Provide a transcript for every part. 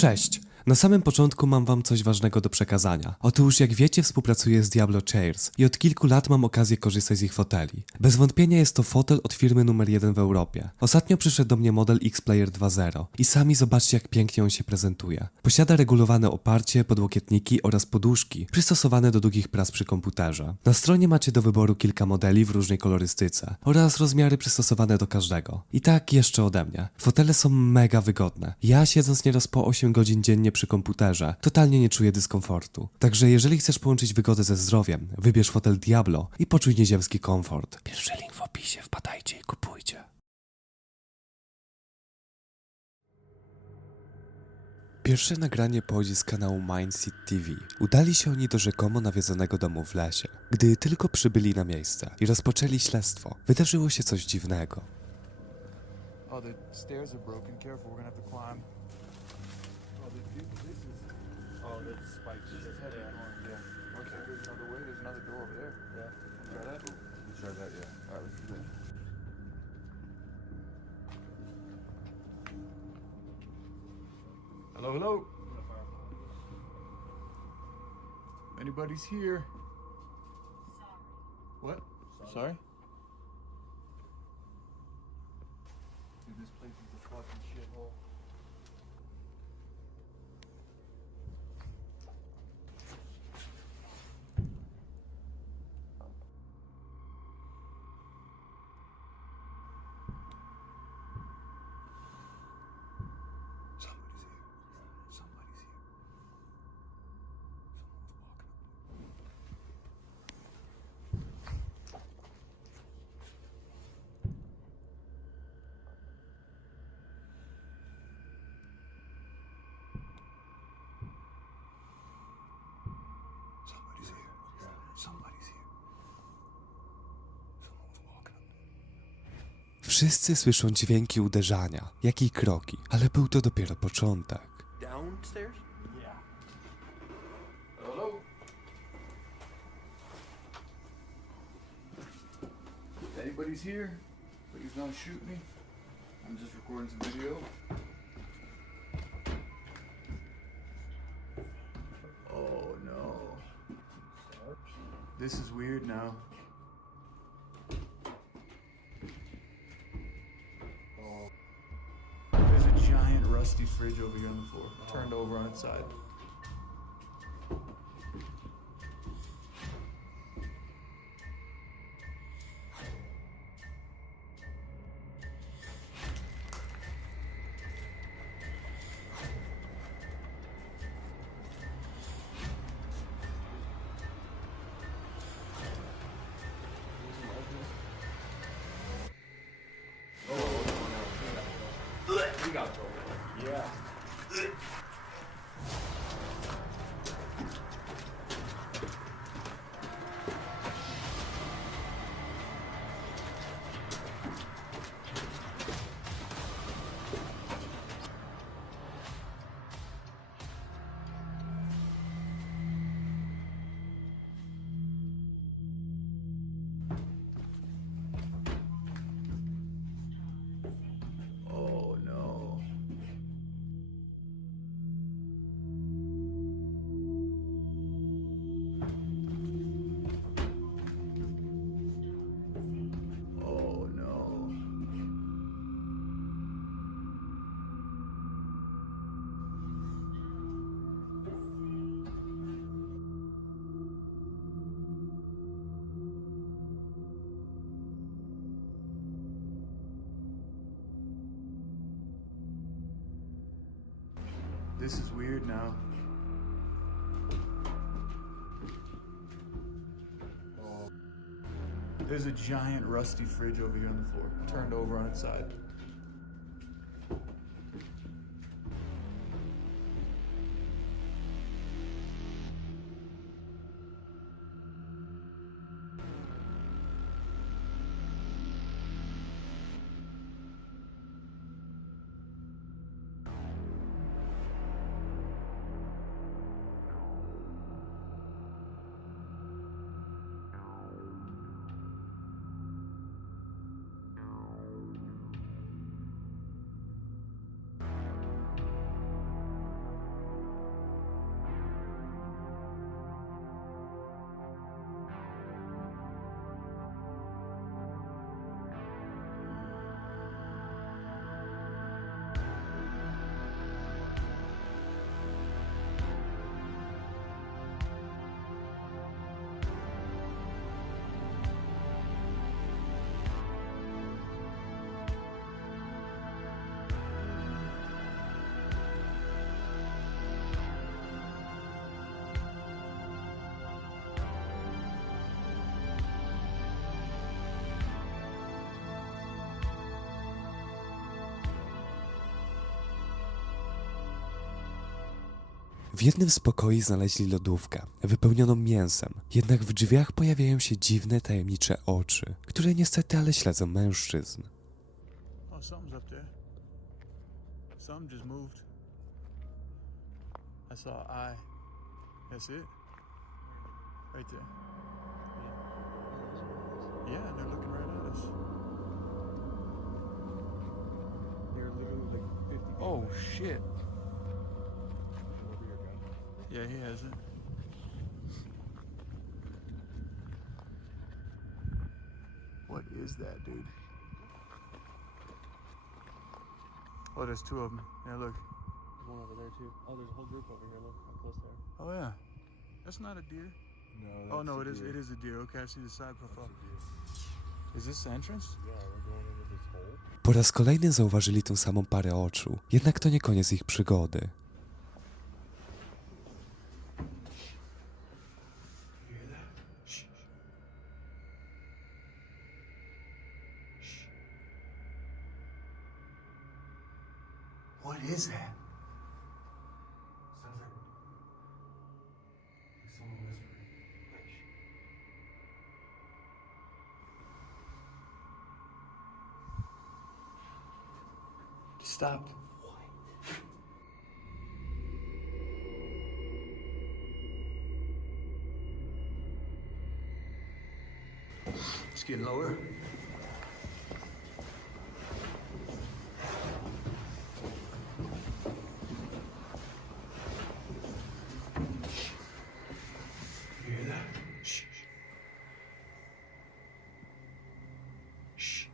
Cześć! Na samym początku mam wam coś ważnego do przekazania. Otóż, jak wiecie, współpracuję z Diablo Chairs i od kilku lat mam okazję korzystać z ich foteli. Bez wątpienia jest to fotel od firmy numer jeden w Europie. Ostatnio przyszedł do mnie model X-Player 2.0 i sami zobaczcie, jak pięknie on się prezentuje. Posiada regulowane oparcie, podłokietniki oraz poduszki przystosowane do długich prac przy komputerze. Na stronie macie do wyboru kilka modeli w różnej kolorystyce oraz rozmiary przystosowane do każdego. I tak jeszcze ode mnie. Fotele są mega wygodne. Ja siedząc nieraz po 8 godzin dziennie przy komputerze, totalnie nie czuję dyskomfortu. Także jeżeli chcesz połączyć wygodę ze zdrowiem, wybierz fotel Diablo i poczuj nieziemski komfort. Pierwszy link w opisie, wpadajcie i kupujcie. Pierwsze nagranie pochodzi z kanału Mindseed TV. Udali się oni do rzekomo nawiedzonego domu w lesie. Gdy tylko przybyli na miejsce i rozpoczęli śledztwo, wydarzyło się coś dziwnego. Oh, the stairs are broken. Careful, we're gonna have to climb. Hello, hello. Anybody's here? Sorry. What? Sorry. Dude, Wszyscy słyszą dźwięki uderzania, jak i kroki, ale był to dopiero początek. Downstairs? Yeah. Hello? Anybody's here? Please don't shoot me. I'm just recording some video. Oh no. This is weird now. Rusty fridge over here on the floor, turned over on its side. Yeah. This is weird now. There's a giant rusty fridge over here on the floor, turned over on its side. W jednym z pokoi znaleźli lodówkę, wypełnioną mięsem, jednak w drzwiach pojawiają się dziwne, tajemnicze oczy, które niestety ale śledzą mężczyzn. Oh, something's up there. Something just moved. I saw an eye. That's it. Right there. Yeah, they're looking right at us. You're literally like 50 feet Oh away. shit. Yeah, he has it. What is that, dude? Oh, there's two of them. Yeah, look. There's one over there too. Oh, there's a whole group over here. Look how close they are. Oh yeah. That's not a deer. No. Oh no, it is. It is a deer. Okay, I see the side profile. Is this the entrance? Yeah, we're going into this hole. Po raz kolejny zauważyli tą samą parę oczu, jednak to nie koniec ich przygody. What is that? Sounds like, like someone whispering. Stop. It's getting lower. You hear that? Shh. Shh. Shh.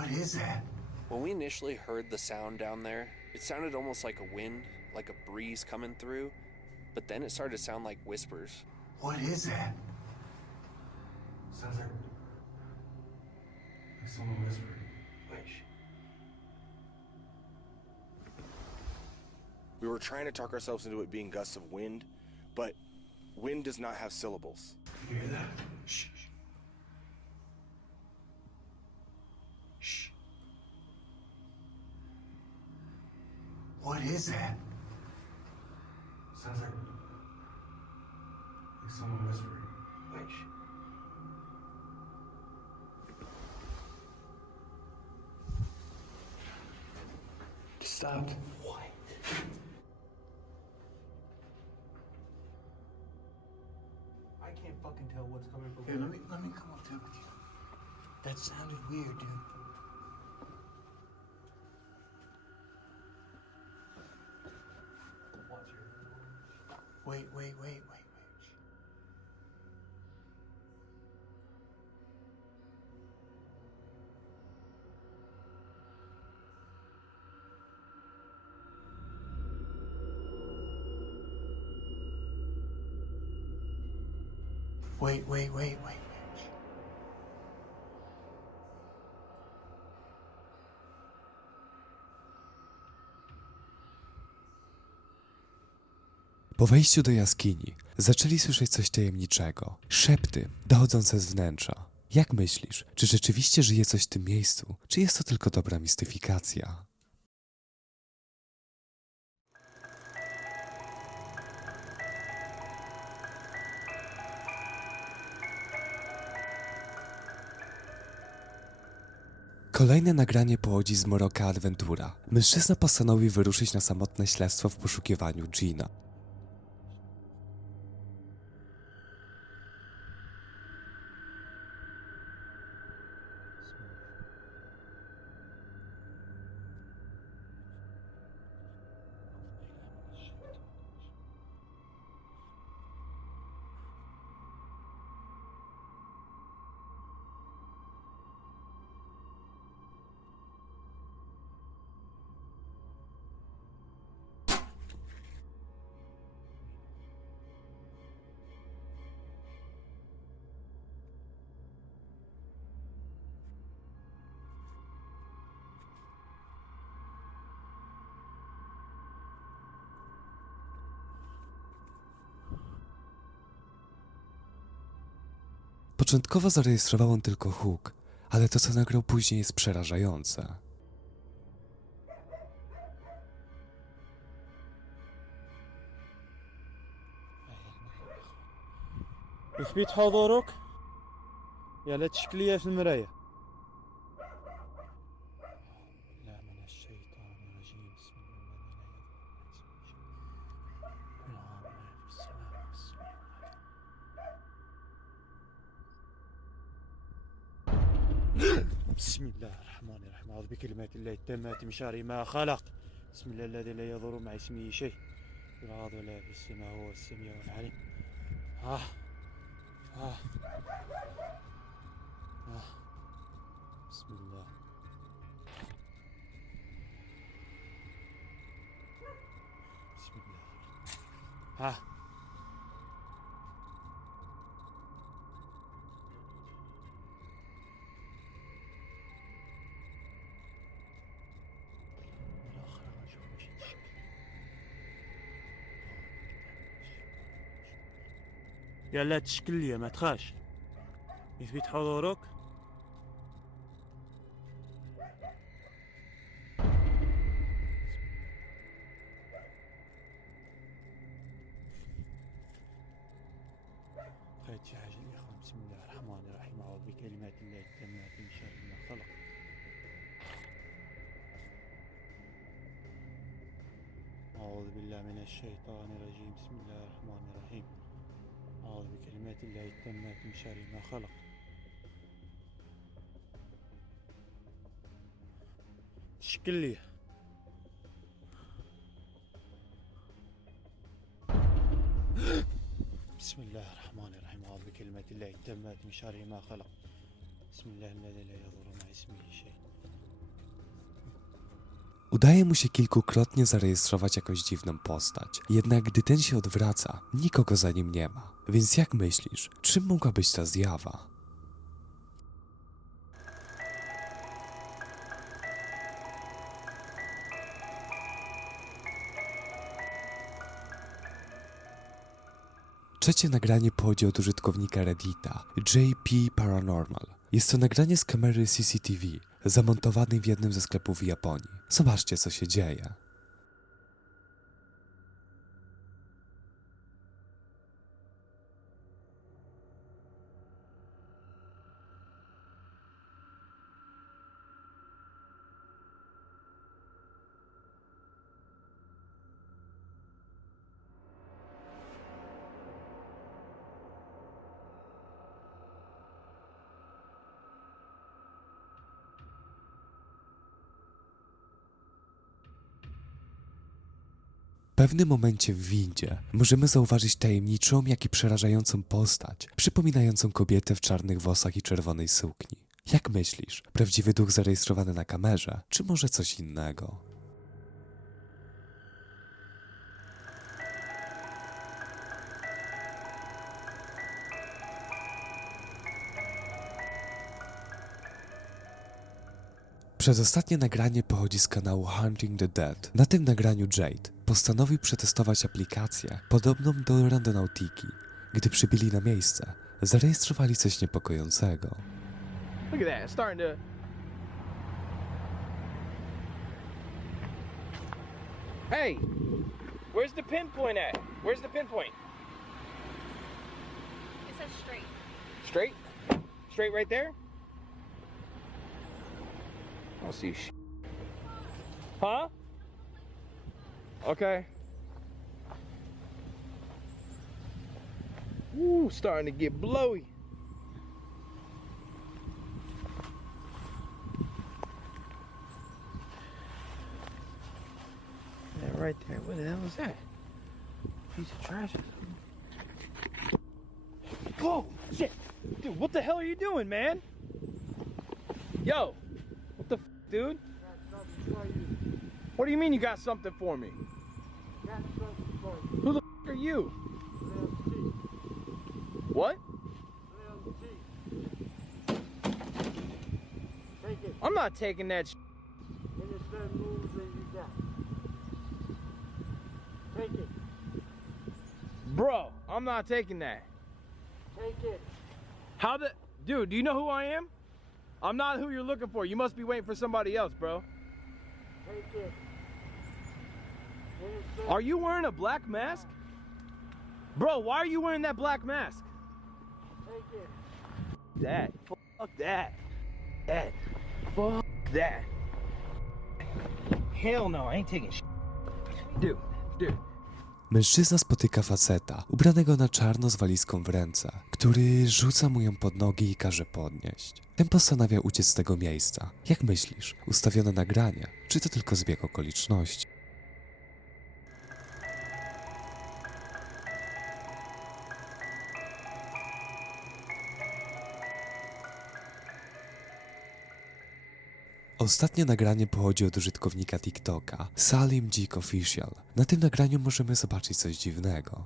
What is that? When we initially heard the sound down there, it sounded almost like a wind, like a breeze coming through, but then it started to sound like whispers. What is that? Sounds like, like someone whispering. Wait. We were trying to talk ourselves into it being gusts of wind, but wind does not have syllables. You hear that? Shh. Shh. What is that? Sounds like, like someone whispering. Stop. What? I can't fucking tell what's coming from Here, let me let me come up there with you. That sounded weird, dude. Wait, wait, wait, wait. Po wejściu do jaskini zaczęli słyszeć coś tajemniczego. Szepty dochodzące z wnętrza. Jak myślisz, czy rzeczywiście żyje coś w tym miejscu, czy jest to tylko dobra mistyfikacja? Kolejne nagranie pochodzi z Moroka Adventura. Mężczyzna postanowił wyruszyć na samotne śledztwo w poszukiwaniu Gina. Początkowo zarejestrował on tylko huk, ale to co nagrał później jest przerażające. يثبيت حضورك يا لا تشكليه في المرايه بسم الله الرحمن الرحيم. أعوذ بكلمات الله التامات من شر ما خلق. بسم الله الذي لا يضر مع اسمه شيء. الأرض ولا في السماء هو السميع العليم. آه. آه. آه. بسم الله. بسم الله. آه. يا لا تشكل لي ما تخاش يثبت حضورك خير شي حاجة الإخوان بسم الله الرحمن الرحيم أعوذ بكلمات الله التامات من شر ما خلق أعوذ بالله من الشيطان الرجيم بسم الله الرحمن الرحيم أعوذ بكلمات الله التامات من شر ما خلق. تشكل لي. بسم الله الرحمن الرحيم. أعوذ بكلمات الله التامات من شر ما خلق. بسم الله الذي لا يضر مع اسمه شيء. Udaje mu się kilkukrotnie zarejestrować jakąś dziwną postać. Jednak gdy ten się odwraca, nikogo za nim nie ma. Więc jak myślisz, czym mogła być ta zjawa? Trzecie nagranie pochodzi od użytkownika Reddita JP Paranormal. Jest to nagranie z kamery CCTV, zamontowanej w jednym ze sklepów w Japonii. Zobaczcie, co się dzieje. Pewnym momencie w windzie możemy zauważyć tajemniczą, jak i przerażającą postać, przypominającą kobietę w czarnych włosach i czerwonej sukni. Jak myślisz, prawdziwy duch zarejestrowany na kamerze, czy może coś innego? Przedostatnie nagranie pochodzi z kanału Hunting the Dead. Na tym nagraniu Jade postanowił przetestować aplikację podobną do Randonautiki. Gdy przybyli na miejsce, zarejestrowali coś niepokojącego. Look at that. It's starting to. Hey, where's the pinpoint at? Where's the pinpoint? It says straight. Straight? Straight right there? I don't see sh- Huh? Okay. Ooh, starting to get blowy. That right there. What the hell is that? Piece of trash. Whoa! Shit! Dude, what the hell are you doing, man? Yo! What the f, dude? What do you mean you got something for me? Who the f are you? What? I'm not taking that sh- Take it. Bro, I'm not taking that. Take it. How the dude, do you know who I am? I'm not who you're looking for. You must be waiting for somebody else, bro. Take it. Are you wearing a black mask? Bro, why are you wearing that black mask? Take it. that. Fuck that. That. Fuck that. Hell no, I ain't taking shit. Dude, dude. Mężczyzna spotyka faceta, ubranego na czarno z walizką w ręce, który rzuca mu ją pod nogi i każe podnieść. Ten postanawia uciec z tego miejsca. Jak myślisz, ustawione nagranie, czy to tylko zbieg okoliczności? Ostatnie nagranie pochodzi od użytkownika TikToka, Salim Geek Official. Na tym nagraniu możemy zobaczyć coś dziwnego.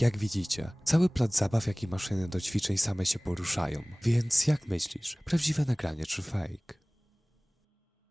Jak widzicie, cały plac zabaw, jak i maszyny do ćwiczeń same się poruszają. Więc jak myślisz, prawdziwe nagranie czy fake?